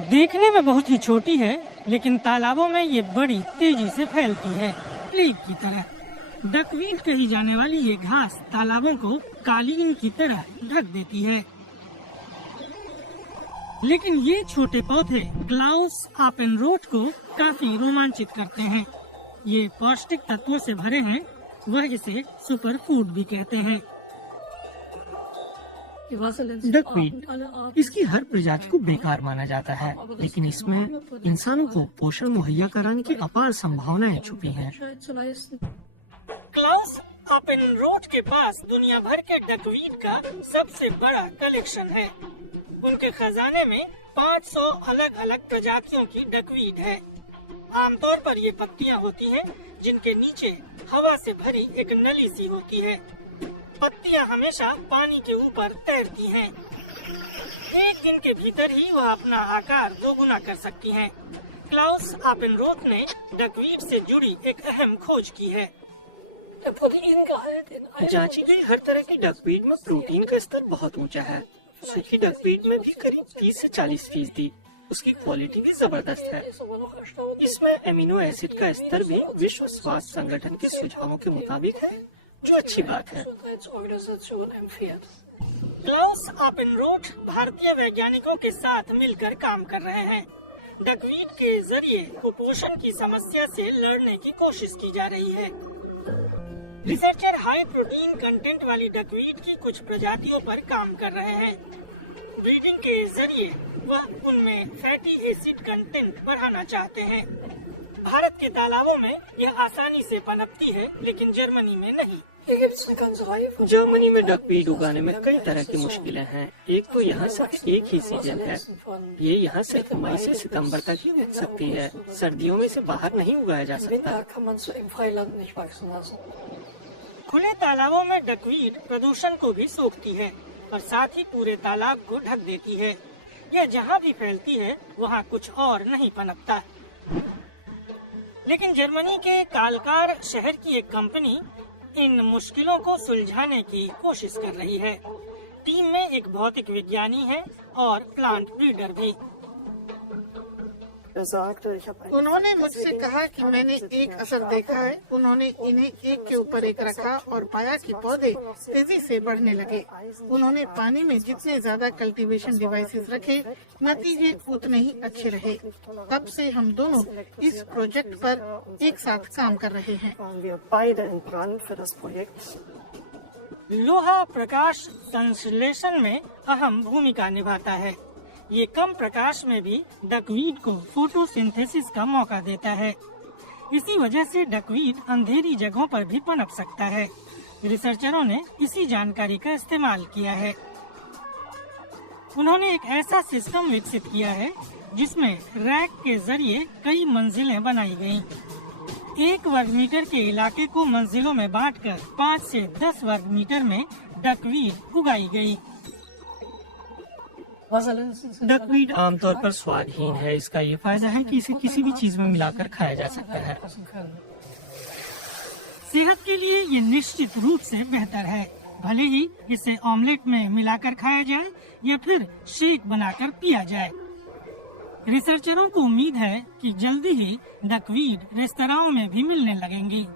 देखने में बहुत ही छोटी है, लेकिन तालाबों में ये बड़ी तेजी से फैलती है, प्लेग की तरह। डकवीड कही जाने वाली ये घास तालाबों को कालीन की तरह ढक देती है। लेकिन ये छोटे पौधे क्लाउस आपेनरोट को काफी रोमांचित करते हैं। ये पौष्टिक तत्वों से भरे हैं, वह इसे सुपर फूड भी कहते हैं। डकवीड, इसकी हर प्रजाति को बेकार माना जाता है, लेकिन इसमें इंसानों को पोषण मुहैया कराने की अपार संभावनाएं छुपी हैं। क्लाउस आपेनरोट के पास दुनिया भर के डकवीड का सबसे बड़ा कलेक्शन है। उनके खजाने में 500 अलग अलग प्रजातियों की डकवीड है। आमतौर पर ये पत्तियां होती हैं, जिनके नीचे हवा से भरी एक नली सी होती है। पत्तियां हमेशा पानी के ऊपर तैरती हैं। एक दिन के भीतर ही वह अपना आकार दोगुना कर सकती हैं। क्लाउस आपेनरोट ने डकवीड से जुड़ी एक अहम खोज की है। जांची गई हर तरह की डकवीड में प्रोटीन का स्तर बहुत ऊंचा है। सूखी डकवीड में भी करीब 30 से 40% उसकी क्वालिटी भी जबरदस्त है। इसमें एमिनो एसिड का स्तर भी विश्व स्वास्थ्य संगठन के सुझावों के मुताबिक है, जो अच्छी बात है। क्लाउस आपेनरोट भारतीय वैज्ञानिकों के साथ मिलकर काम कर रहे हैं। डकवीड के जरिए कुपोषण की समस्या से लड़ने की कोशिश की जा रही है। रिसर्चर हाई प्रोटीन कंटेंट वाली डकवीड की कुछ प्रजातियों पर काम कर रहे हैं। ब्रीडिंग के जरिए वह उनमें फैटी एसिड कंटेंट बढ़ाना चाहते हैं। भारत के तालाबों में यह आसानी से पनपती है, लेकिन जर्मनी में नहीं। जर्मनी में डकवीड उगाने में कई तरह की मुश्किलें हैं। एक तो यहाँ सिर्फ एक ही सीजन है। ये यहाँ सिर्फ मई से सितंबर तक ही उग सकती है। सर्दियों में इसे बाहर नहीं उगाया जा सकता। खुले तालाबों में डकवीड प्रदूषण को भी सोखती है और साथ ही पूरे तालाब को ढक देती है। यह जहाँ भी फैलती है, वहाँ कुछ और नहीं पनपता। लेकिन जर्मनी के कालकार शहर की एक कंपनी इन मुश्किलों को सुलझाने की कोशिश कर रही है। टीम में एक भौतिक विज्ञानी है और प्लांट ब्रीडर भी। उन्होंने मुझसे कहा कि मैंने एक असर देखा है। उन्होंने इन्हें एक के ऊपर एक रखा और पाया कि पौधे तेजी से बढ़ने लगे। उन्होंने पानी में जितने ज्यादा कल्टीवेशन डिवाइसेस रखे, नतीजे उतने ही अच्छे रहे। तब से हम दोनों इस प्रोजेक्ट पर एक साथ काम कर रहे हैं। लोहा प्रकाश संश्लेषण में अहम भूमिका निभाता है। ये कम प्रकाश में भी डकवीड को फोटोसिंथेसिस का मौका देता है। इसी वजह से डकवीड अंधेरी जगहों पर भी पनप सकता है। रिसर्चरों ने इसी जानकारी का इस्तेमाल किया है। उन्होंने एक ऐसा सिस्टम विकसित किया है जिसमें रैक के जरिए कई मंजिलें बनाई गयी। 1 वर्ग मीटर के इलाके को मंजिलों में बांटकर 5 से 10 वर्ग मीटर में डकवीड उगाई गयी। डकवीड आमतौर पर स्वादहीन है। इसका ये फायदा है कि इसे किसी भी चीज में मिलाकर खाया जा सकता है। सेहत के लिए ये निश्चित रूप से बेहतर है, भले ही इसे ऑमलेट में मिलाकर खाया जाए या फिर शेक बनाकर पिया जाए। रिसर्चरों को उम्मीद है कि जल्दी ही डकवीड रेस्तराओं में भी मिलने लगेंगी।